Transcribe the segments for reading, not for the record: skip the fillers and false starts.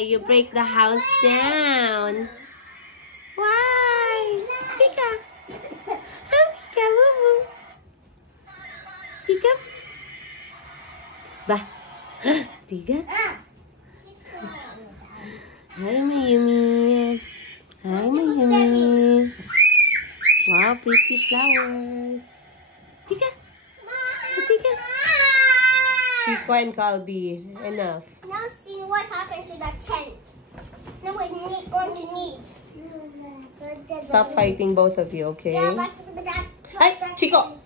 You break the house down. Why? Pika. Pika, boo. Pika. Ba. Tiga. Hi, Mayumi. Hi, Mayumi. Wow, pretty flowers. Tiga. Tiga. Chico and Calby. Enough. Now see what happened to the tent. Now we're going to need. Stop fighting, both of you, okay? Yeah, but that. Hey, Chico!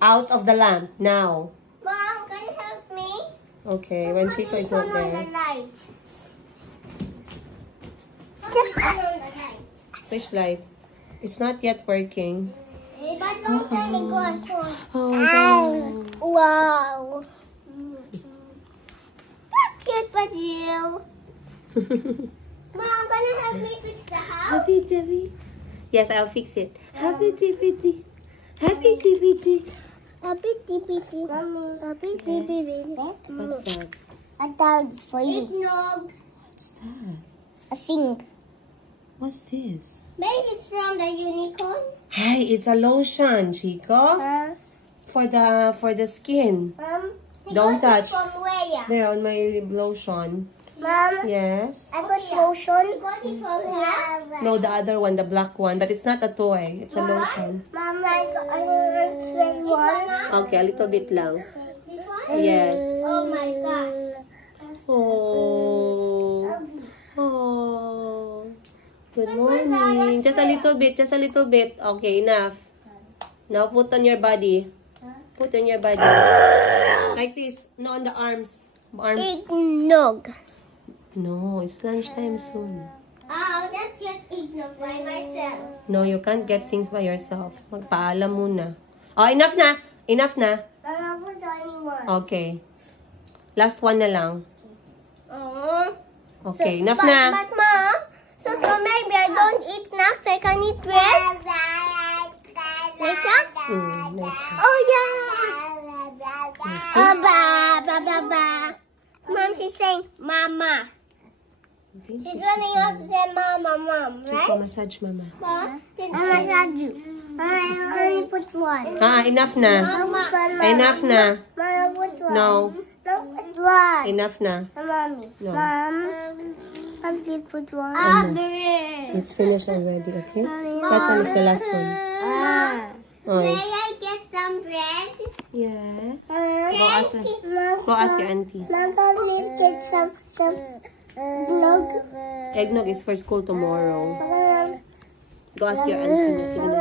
Out of the lamp, now. Mom, can you help me? Okay, when Chico is not Turn on there. the light. Turn on the light. Which light? It's not yet working. Hey, but don't tell me go on phone. Oh, no. Wow. Cute, but you. Mom, can you help me fix the house? Happy Debbie. Yes, I'll fix it. Happy Debbie. Happy Debbie. Happy TPT. Mommy. Happy TPT. What's that? A dog for you. Eggnog. What's that? A sink. What's this? Maybe it's from the unicorn. Hey, it's a lotion, Chico. For the skin. Mom, Don't touch. From where? There on my lotion. Mom, Yes. I got lotion. You got it from here? No, the other one, the black one. But it's not a toy. It's a lotion. Mom, I got red one. Okay, a little bit lang. This one? Yes. Oh my gosh. Oh. Oh. Good morning. Just a little bit. Just a little bit. Okay, enough. Now put on your body. Put on your body. Like this. No, on the arms. Arms. Eggnog. No, it's lunchtime soon. I'll just get eggnog by myself. No, you can't get things by yourself. Magpaalam muna. Oh, enough na. Enough na. Mama, put only one. Okay. Last one na lang. Oh. Okay, enough na. But Mom, so maybe I don't eat snacks. I can eat bread. Later? Later. Oh yeah. Ba. Mom, she's saying mama. She's running out to say mama, mom, Chico, right? massage mama. She's massage you. I only put one. Ah, enough na. Enough na. Mama, put one. No. No, put one. Enough na. Mommy. No. Mom, please put one. It's finished already, okay? That one is the last one. Oh. May I get some bread? Yes. Mom, Go ask your auntie. Mom, please get some eggnog. Eggnog is for school tomorrow. Go ask your auntie na. Sige na.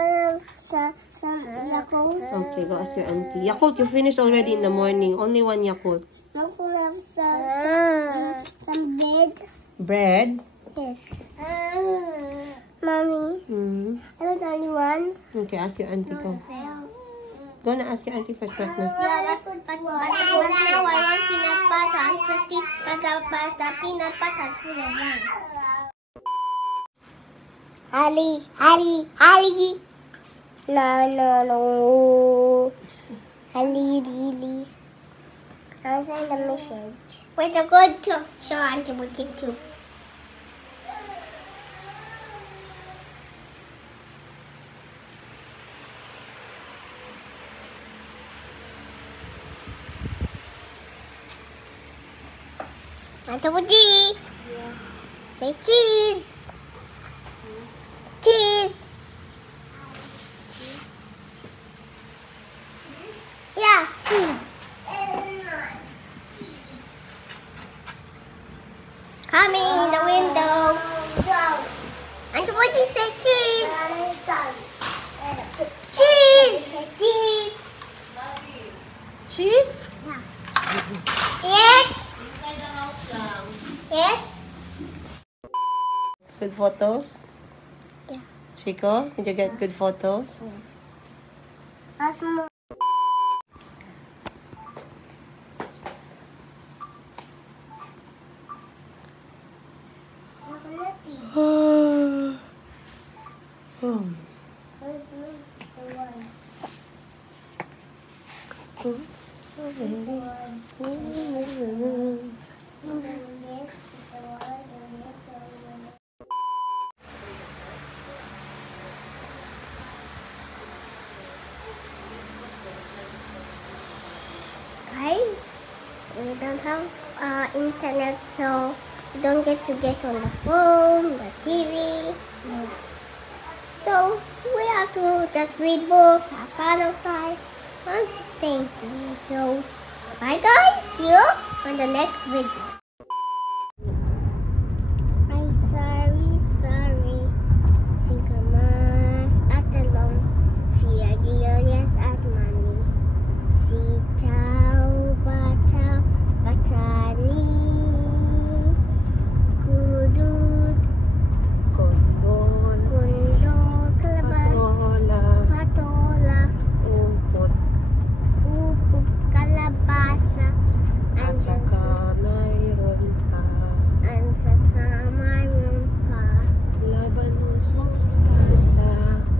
Some Yakult. Okay, go ask your auntie. Yakult, you finished already in the morning. Only one Yakult. Mom, could have some bread. Bread? Yes. Mommy, I want only one. Okay, ask your auntie. Go na ask your auntie first. Not na. Yeah, but now I want peanut butter and crispy, but the peanut butter is full of one. Harry. No. Harry. I'll send a message. Wait, I'm going to show Auntie Boutique too. Auntie Boutique. Yeah. Say cheese. Cheese. Yeah, cheese. Coming in the window. Auntie Boutique, say cheese. Cheese. Cheese? Yeah. Yes. Inside the house lang. Yes. Good photos? Yeah. Chico, did you get good photos? Have more. don't have internet, so we don't get to get on the phone, the TV. So we have to just read books, have fun outside, and stay. So bye guys, see you on the next video. I'm sorry. Cinco más atalong, si agiones at money, si tau batani, kudud, Kondol. kundol, kalabas, patola, Upot. upuk, kalabasa, At saka mayroon pa. and saka mayroon pa. Labanos mustasa.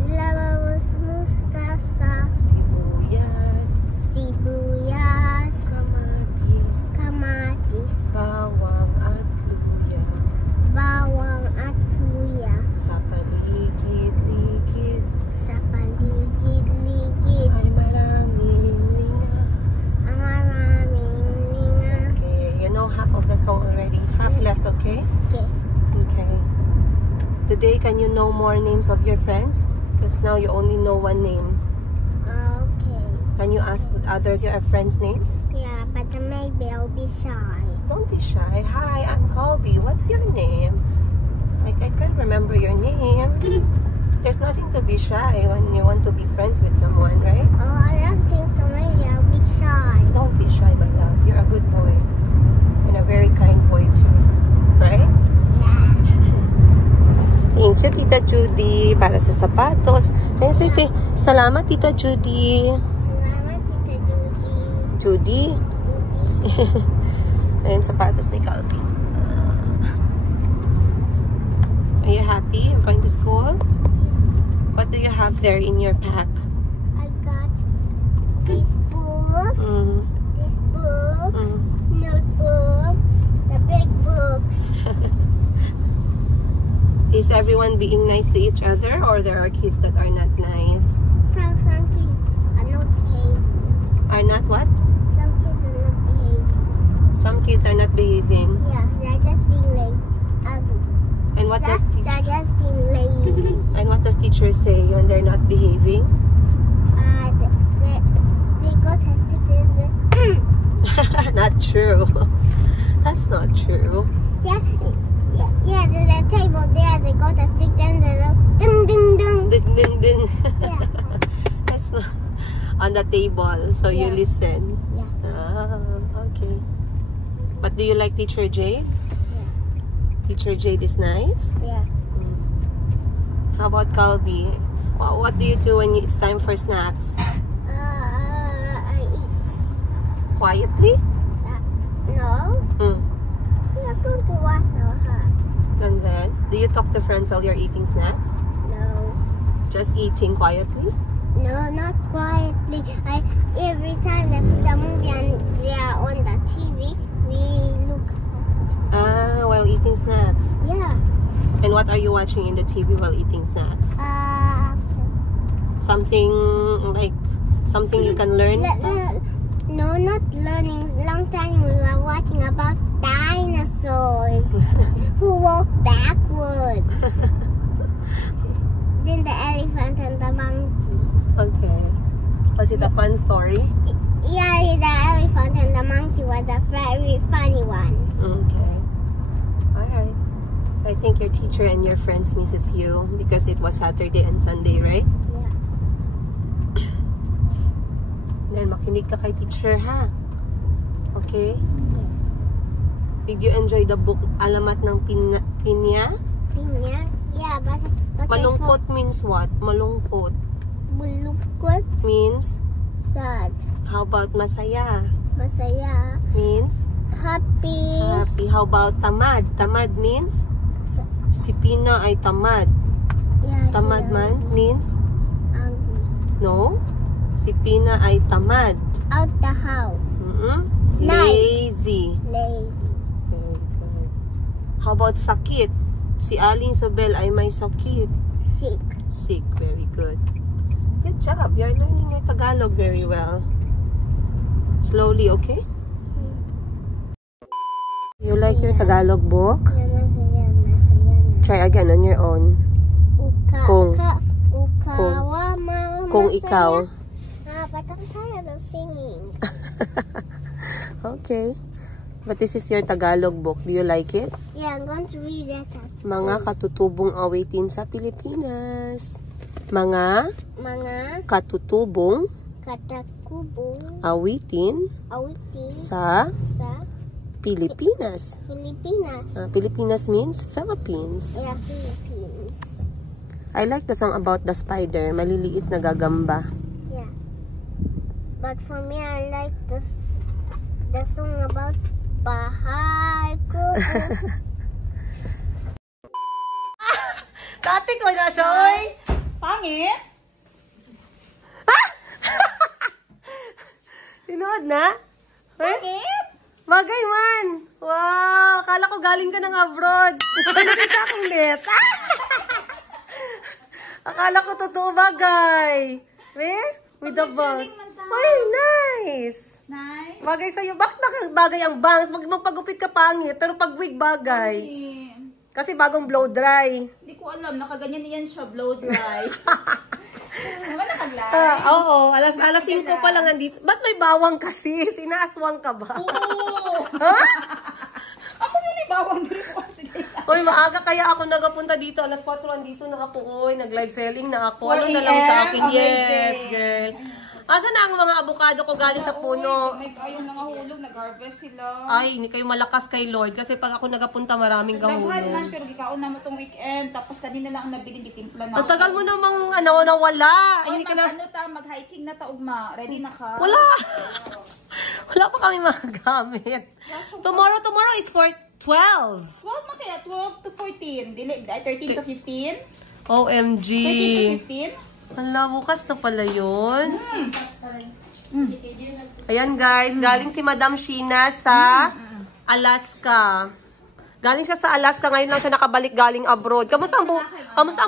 Lababos mustasa, Sibuyas. sibuyas, Kamatis. kamatis, Bawang at luya. bawang at luya. Sa paligid-ligid Sa paligid-ligid, ay maraming linga. ang maraming linga. Okay, you know half of the song already. Half left, okay? Okay. Okay. Today, can you know more names of your friends? Because now you only know one name. Okay. Can you ask what other your friends' names? Yeah, but maybe I'll be shy. Don't be shy. Hi, I'm Colby. What's your name? I can't remember your name. There's nothing to be shy when you want to be friends with someone, right? Oh, I don't think so. Maybe I'll be shy. Don't be shy, my love. You're a good boy. And a very kind boy too. Right? Yeah. Thank you, Tita Judy, para sa sapatos. Ayun, sige. Salamat, Tita Judy. Salamat, Tita Judy. Judy? Ayun, sapatos ni Calvin. Are you happy? You're going to school? What do you have there in your pack? I got this book, this book, notebooks, the big books. Is everyone being nice to each other, or there are kids that are not nice? Some kids are not behaving. Are not what? Some kids are not behaving. Some kids are not behaving. Yeah, they're just being lazy. Ugly. And what does They're just being lazy. and what does teacher say when they're not behaving? They go testing the Not true. That's not true. yeah, there's a table there. They go to stick them the ding ding ding. Ding ding ding. Yeah. That's not on the table, so you Yeah. listen. Yeah. Ah, okay. But do you like Teacher Jade? Yeah. Teacher Jade is nice. Yeah. How about Calby? What do you do when it's time for snacks? I eat. Quietly? No. Mm. We are going to wash our hands. And then, do you talk to friends while you're eating snacks? No. Just eating quietly? No, not quietly. Every time they put the movie and they are on the TV, we look at it. Ah, while eating snacks. Yeah. And what are you watching in the TV while eating snacks? Something like something you can learn? No, not learning. Long time we were watching about dinosaurs who walk backwards. Then the elephant and the monkey. Okay. Was it a fun story? Yeah, the elephant and the monkey was a very funny one. Okay. Alright. I think your teacher and your friends misses you because it was Saturday and Sunday, right? Yeah. Then makinig ka kay teacher, ha? Okay? Yes. Did you enjoy the book Alamat ng Pinya? Pinya? Yeah, but Malungkot means what? Malungkot Bulukot? means, Sad. how about masaya? Masaya. Means Happy. happy. How about tamad? Tamad means si Pina ay tamad. Yeah, Tamad yeah. man means Angry. no. Si Pina ay tamad. Out the house. Night. Lazy. Lazy. Very good. How about sakit? Si Aling Isabel ay may sakit. Sick. Sick. Very good. Good job. You're learning your Tagalog very well. Slowly, okay? You like your Tagalog book? Masaya, masaya. Try again on your own. Kung ikaw. But I'm tired of singing. Okay. But this is your Tagalog book. Do you like it? Yeah, I'm going to read it at Mga katutubong awitin sa Pilipinas. Mga katutubong katakubong awitin awitin sa sa Pilipinas. Pilipinas. Pilipinas means Philippines. Yeah, Philippines. I like the song about the spider. Maliliit na gagamba. Yeah. But for me, I like the song about Bahay Kubo. Kati ko na siya, oy! Pangit? Tinood na? Pangit? Bagay man! Wow! Akala ko galing ka ng abroad. Nakita akong net. Akala ko totoo bagay. With the bangs. Uy, nice! Nice. Bagay sa'yo. Bakit nakabagay ang bangs? Magpagupit ka pangit, pero pag wig bagay. Kasi bagong blow dry. Hindi ko alam. Nakaganyan iyan siya. Blow dry. Naman nakaglay. Oo. Alas 5 pa lang nandito. Ba't may bawang kasi? Sinaaswang ka ba? Oo. Ha? Ako nila bawang din ko. Sige. Uy, maaga kaya ako nagapunta dito. Alas 4 andito na ako. Uy, nag-live selling na ako. Ano na lang sa akin? Yes, girl. Asan na ang mga avocado ko galing sa puno? May kayong nangahulog. Nag-harvest sila. Ay, hindi kayo malakas kay Lord. Kasi pag ako nagapunta, maraming Daghan man, gahulog. pero gikaon na mo itong weekend. Tapos kanina lang ang nabiling gitimpla na. Ang tagal mo namang nawala. Ay, Ay, hindi ka na... mag-hiking na taugma. Ready na ka? Wala. Wala pa kami mga gamit. Tomorrow is for 12. 12 man kaya. 12 to 14. Dili, 13 to 15. OMG. 13 to 15. Hala, bukas na pala yun. Ayan guys, galing si Madam Sheena sa Alaska. Galing siya sa Alaska, ngayon lang siya nakabalik galing abroad. Kamusta ang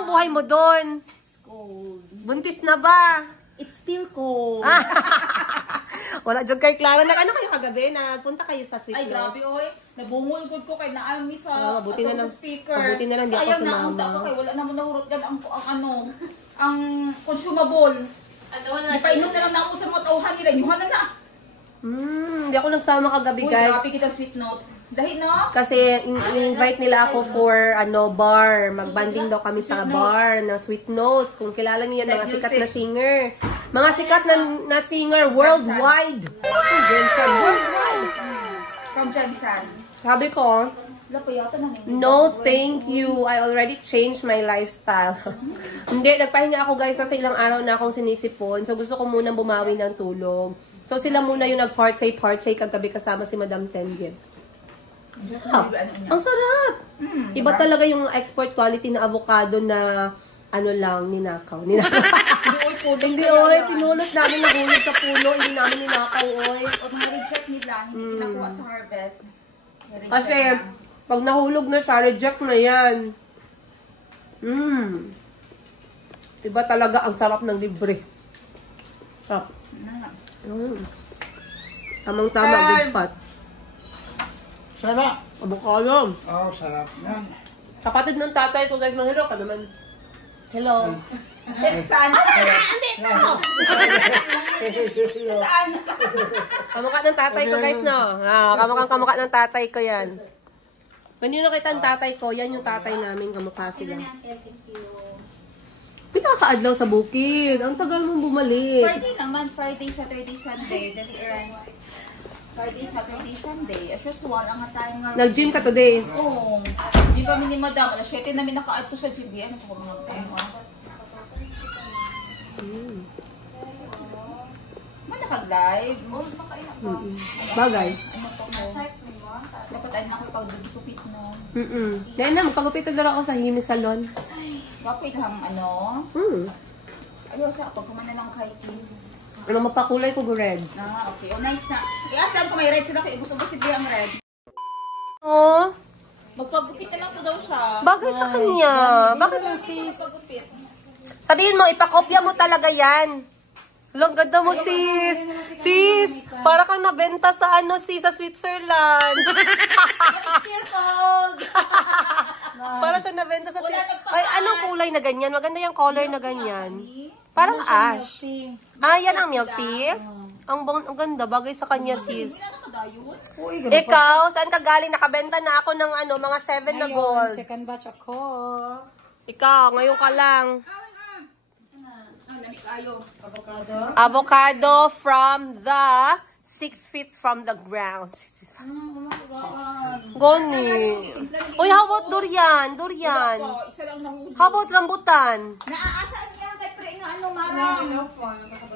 buhay mo doon? It's cold. Buntis na ba? It's still cold. Wala dyan kay Clara. Ano kayo kagabi? Nagpunta kayo sa Sweet Ay, Notes? grabe, oy. Nabungol good ko kay naami sa, mabuti na lang. sa speaker. Mabuti na lang di ako Sayang sumama. na ako kay wala na mo nahurot gan ang consumable. Di pa inom na lang na ako sa mga tauhan nila. Yuhan na. Hindi ako nagsama kagabi Uy, guys. grabe kita Sweet Notes. Dahil no? Kasi in-invite nila ako for bar. Magbanding daw kami sa bar ng Sweet Notes. Kung kilala niyo yan, mga sikat na singer. Mga sikat na singer worldwide. Worldwide. From Jansan. Sabi ko, Wala pa yata na no thank you. I already changed my lifestyle. Hindi, nagpahinga ako guys kasi ilang araw na akong sinisipon. So gusto ko munang bumawi ng tulog. So sila muna yung nag-partay kagabi kasama si Madam Tengen. Ang sarap! Iba talaga yung export quality na avocado na ninakaw. Hindi, oy. Pinulot namin nahulog sa puno. Hindi namin ninakaw, oy. O mga reject nila, hindi nakuha sa harvest. Kasi, pag nahulog na siya, reject na yan. Iba talaga ang sarap ng libre. Sarap. Tamang-tama, good fat. Sarap. Avocado. Oh, sarap yan. Kapatid ng tatay ko, guys. Hello ka naman. Hello. Saan? Saan? Kamukha ng tatay ko, guys, no? Kamukha ng tatay ko yan. Kanino nakita ang tatay ko? Yan yung tatay namin. Kamukha sila. Pinakaadlaw sa bukid. Ang tagal mong bumalik. Friday naman. Friday, Saturday, Sunday. Dali errands. Friday, Saturday, Sunday. As usual, ang time nga. Nag-gym ka today? Oo. Di ba ni Madam? Alas 7 namin naka-add to sa gym. Ano sa mga time? Nakag-live. Bagay. Dapat ay makipag-dugupit no. Dahil na, magpagupit na ako sa Hime Salon. Gapo ilang ayaw sa kapag kumana lang kay Kim. Mapakulay ko red. Okay. Oh, nice na. I-ask ko may red sila kay ubos-ubos si ang red. Oh, Magpagupit na lang po daw siya. bagay sa kanya. Bakit ang sis? Magpagupit. Sabihin mo, ipakopya mo talaga yan. Long ganda mo, sis. Sis, para kang nabenta sa ano, sis, sa Switzerland. Still cold. Para siya nabenta sa Switzerland. Ay, anong kulay na ganyan? Maganda yung color na ganyan. Parang ash. Ah, yan ang milk tea? Ang ganda, bagay sa kanya, sis. Ikaw, saan ka galing? Nakabenta na ako ng ano, mga 7 na gold. Second batch ako. Ikaw, ngayon ka lang. Avocado. Avocado from the 6 feet from the ground. 6 feet from Goni. Uy, how about durian? Durian. Isa lang nahuli. How about rambutan? Naaasaan niya kay pre na ano, Mara?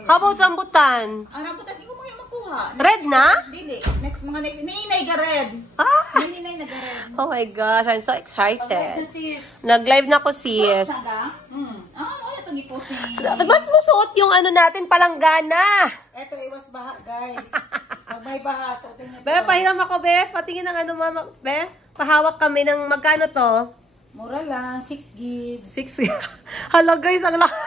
How about rambutan? Ang rambutan, hindi ko mga makuha. Red na? Dili. Next, mga next. Ninay ka red. Ah! Ninay na ka red. Oh my gosh, I'm so Pag-live excited. na sis. Nag-live na ko, sis. Sada? Ano itong i-post ni... Ba't mo suot yung ano natin, palanggana? Eto, iwas baha, guys. Pag may baha, suotin niyo. Be, pahiram ako, be. Patingin ng ano, mama. Be, pahawak kami ng magkano to? Mura lang, 6 gives. 6. Hala, guys, ang laki.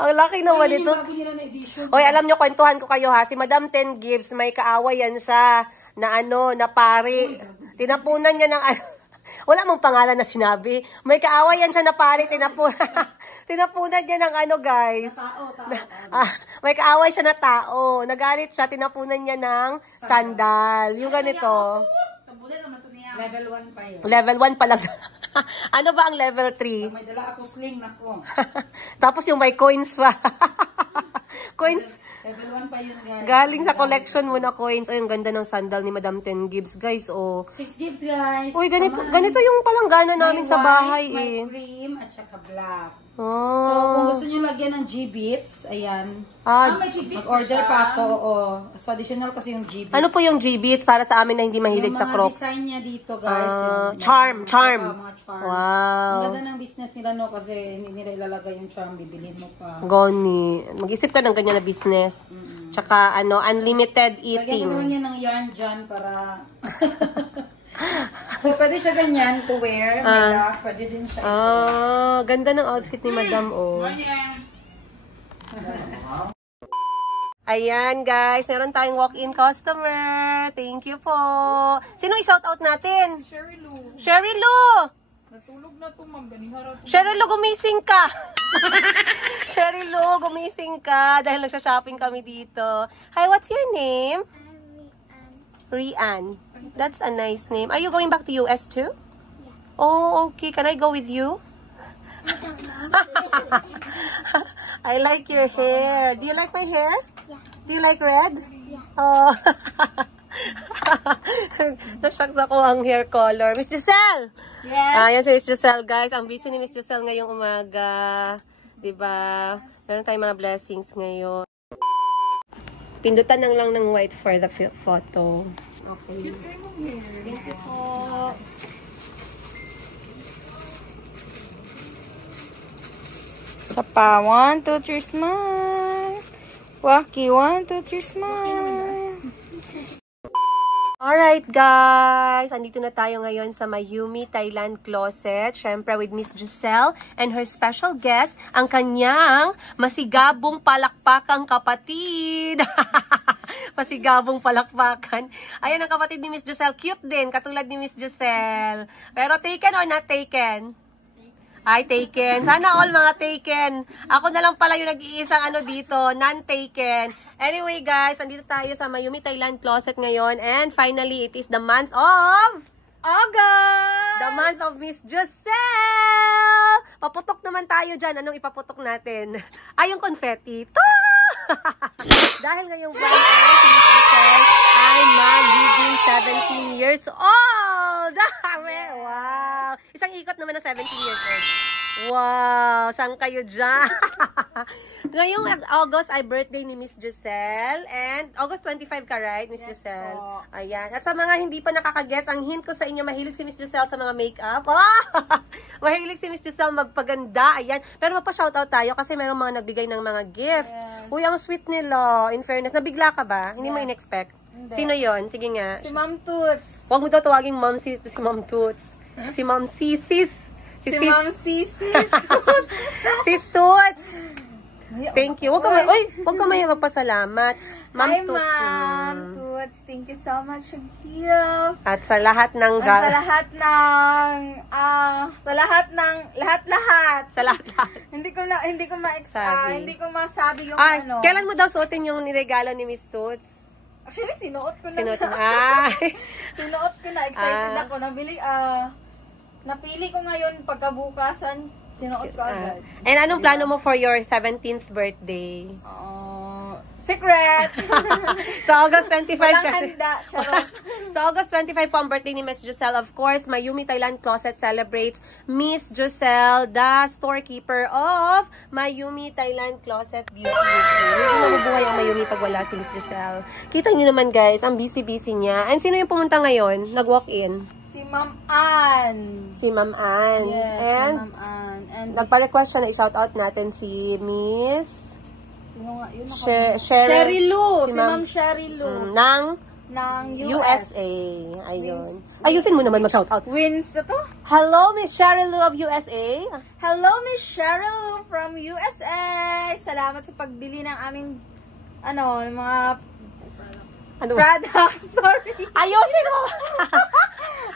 Ang laki naman ito. Bago nila na edition. Hoy, alam nyo, kwentuhan ko kayo ha. Si Madam 10 Gibbs, may kaaway yan siya na ano, na pari. Tinapunan niya ng ano. Wala mong pangalan na sinabi. May kaaway yan siya na pari. Tinapunan niya ng ano, guys. Tao. May kaaway siya na tao. Nagalit siya, tinapunan niya ng sandal. Yung ganito. Level 1 pa yun. Level 1 pa lang. Ano ba ang level 3? May dala ako sling na ko. Tapos yung may coins pa. Coins. Level 1 pa yun, guys. Galing sa collection mo na coins. Ay, ang ganda ng sandal ni Madam 10 Gibbs, guys. Oh. 6 gives, guys. Uy, ganito yung palanggana namin sa bahay, may eh. cream at saka black. Oh. So, kung gusto niyo lagyan ng G-Beats, ayan. Ah, may G-Beats mag-order pa ako, oo. So, additional kasi yung G-Beats. ano po yung G-Beats para sa amin na hindi mahilig sa Crocs? Yung mga design niya dito, guys. Yung charm. mga charm. Wow. Ang ganda ng business nila, no? Kasi hindi nila ilalagay yung charm, bibilhin mo pa. Goni. Mag-isip ka ng ganyan na business. Tsaka, ano, unlimited Lagyan eating. ko naman yan ng yarn dyan para... So, pwede siya ganyan to wear. May lock. Pwede din siya. Ganda ng outfit ni Madam, oh. Ayan, guys. Meron tayong walk-in customer. Thank you po. Sino i-shoutout natin? Sherry Lou. Sherry Lou! Natulog na ito, ma'am. Ganiharap. Sherry Lou, gumising ka! Sherry Lou, gumising ka dahil nagsha-shopping kami dito. Hi, what's your name? Rian. That's a nice name. Are you going back to US too? Yeah. Oh, okay. Can I go with you? I don't know. I like your hair. Do you like my hair? Yeah. Do you like red? Yeah. Oh. Nashock ako ang hair color. Miss Giselle! Yes. Ayan si Miss Giselle, guys. Ang busy ni Miss Giselle ngayong umaga. Diba? Meron tayong mga blessings ngayon. Pindutan lang ng white for the photo. Okay. Thank you po. Isa pa. 1, 2, 3, smile. Waki, 1, 2, 3, smile. Alright, guys. Andito na tayo ngayon sa Mayumi Thailand Closet. Siyempre with Miss Giselle and her special guest, ang kanyang masigabong palakpakang kapatid. Masigabong palakpakan. Ayan ang kapatid ni Miss Giselle. Cute din, katulad ni Miss Giselle. Pero taken or not taken? Ay, taken. Sana all mga taken. Ako na lang pala yung nag-iisang ano dito, non-taken. Anyway, guys, nandito tayo sa Mayumi Thailand Closet ngayon. And finally, it is the month of August! The month of Miss Giselle! Paputok naman tayo dyan. Anong ipaputok natin? Ay, yung confetti. Dahil ngayong buwan ay si Miss Giselle ay magiging 17 years old! Wow! Isang ikot naman na 17 years old. Wow! Saan kayo dyan? Ngayong August ay birthday ni Miss Giselle. And August 25 ka, right, Miss Giselle? Po. Ayan. At sa mga hindi pa nakakaguess, ang hint ko sa inyo, mahilig si Miss Giselle sa mga makeup. Oh! Mahilig si Miss Giselle magpaganda. Ayan. Pero mapa-shoutout tayo kasi merong mga nagbigay ng mga gift. Yes. Uy, ang sweet nila. In fairness, nabigla ka ba? Hindi mo in-expect? Sino yon? Sige nga. Si Ma'am Toots. Huwag mo daw tawaging Ma'am si Ma'am Toots. Si Ma'am Sisis. Si Ma'am Sisis. Sis Toots. Thank you. Huwag ka maya magpasalamat. Ma'am Hi, Toots. Ma'am Toots. Thank you so much for gift. At sa lahat ng... Lahat. Sa lahat. Hindi ko Sabi. hindi ko masabi yung Kailan mo daw suotin yung niregalo ni Miss Toots? Actually, sinuot ko na. Sinuot mo. Sinuot ko na. Excited ako. Napili ko ngayon pagkabukasan. Sinuot ko agad. And anong plano mo for your 17th birthday? Secret! Sa August 25 Walang kasi. handa. Charot. Sa August 25 po ang birthday ni Miss Giselle. Of course, Mayumi Thailand Closet celebrates Miss Giselle, the storekeeper of Mayumi Thailand Closet Beauty. Hindi mabubuhay ang Mayumi pag wala si Miss Giselle. Kita nyo naman guys, ang busy-busy niya. And sino yung pumunta ngayon? Nag-walk-in? Si Ma'am Ann. Si Ma'am Ann. Yes, And si Ma'am Ann. And nagpa-request siya na i-shoutout natin si Miss sino nga yun? Sherry Lou. Si Si Ma'am Sherry Lou. ng ng USA. Ayun. Ayusin mo naman mag-shoutout. Wins ito? Hello, Miss Sherry Lou of USA. Hello, Miss Sherry Lou from USA. Salamat sa pagbili ng aming mga Ano ba? products. Sorry. Ayusin mo!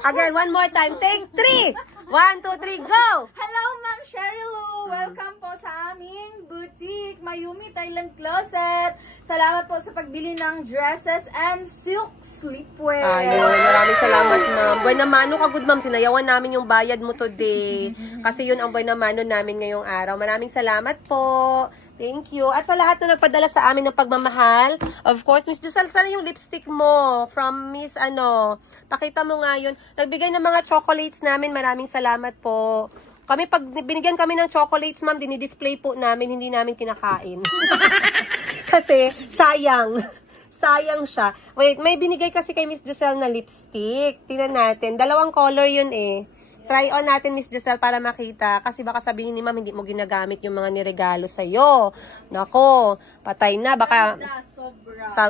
Again, one more time. Take 3! 1, 2, 3, go! Hello, Ma'am Sherry Lou. Welcome po sa aming boutique, Mayumi Thailand Closet. Salamat po sa pagbili ng dresses and silk sleepwear. Ayun, maraming salamat, ma'am. Buena mano ka, good ma'am. Sinayawan namin yung bayad mo today. Kasi yun ang buena mano namin ngayong araw. Maraming salamat po. Thank you. At sa lahat na nagpadala sa amin ng pagmamahal, of course, Miss Giselle, sana yung lipstick mo from Miss pakita mo nga yun. Nagbigay ng mga chocolates namin. Maraming salamat po. Kami, pag binigyan kami ng chocolates, ma'am, dinidisplay po namin, hindi namin kinakain. Kasi, sayang. Sayang siya. Wait, may binigay kasi kay Miss Giselle na lipstick. Tingnan natin. 2 color yun eh. Try on natin, Miss Giselle, para makita. Kasi baka sabihin ni ma'am, hindi mo ginagamit yung mga niregalo sa'yo. Nako, patay na. Baka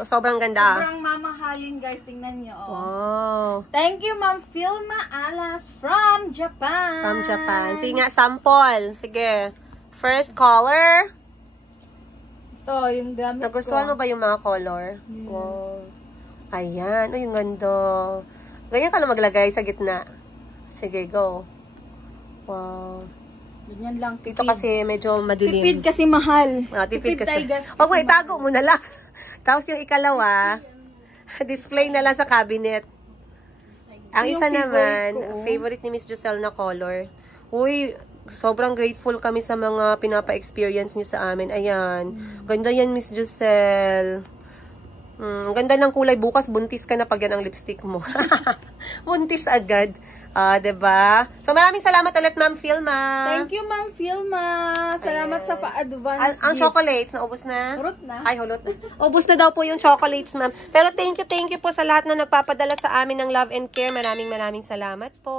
sobrang ganda. Sobrang mamahalin, guys. Tingnan nyo. Wow. Thank you, Ma'am Filma Alas from Japan. From Japan. Sige nga, sample. Sige. First color. Ito, yung gamit Nagustuhan mo ko. ba yung mga color? Yes. Wow. Ayan. Ay, yung ganda. Ganyan ka lang maglagay sa gitna. Sige, go. Wow. Ganyan lang. Dito kasi medyo madilim. Tipid kasi mahal. Tipid kasi. tayo, guys. Oh, wait, tago mo na lang. Tapos yung ikalawa, display na lang sa cabinet. Ang Yung isa favorite naman, ko. favorite ni Miss Giselle na color. Uy, sobrang grateful kami sa mga pinapa-experience niyo sa amin. Ayan. Ganda yan, Miss Giselle. Ganda ng kulay. Bukas, buntis ka na pag yan ang lipstick mo. Buntis agad. Diba? So, maraming salamat ulit, Ma'am Filma. Thank you, Ma'am Filma. Salamat sa pa-advance Ang chocolates, naubos na? Hulot na. Ay, hulot na. Ubos na daw po yung chocolates, ma'am. Pero thank you po sa lahat na nagpapadala sa amin ng love and care. Maraming salamat po.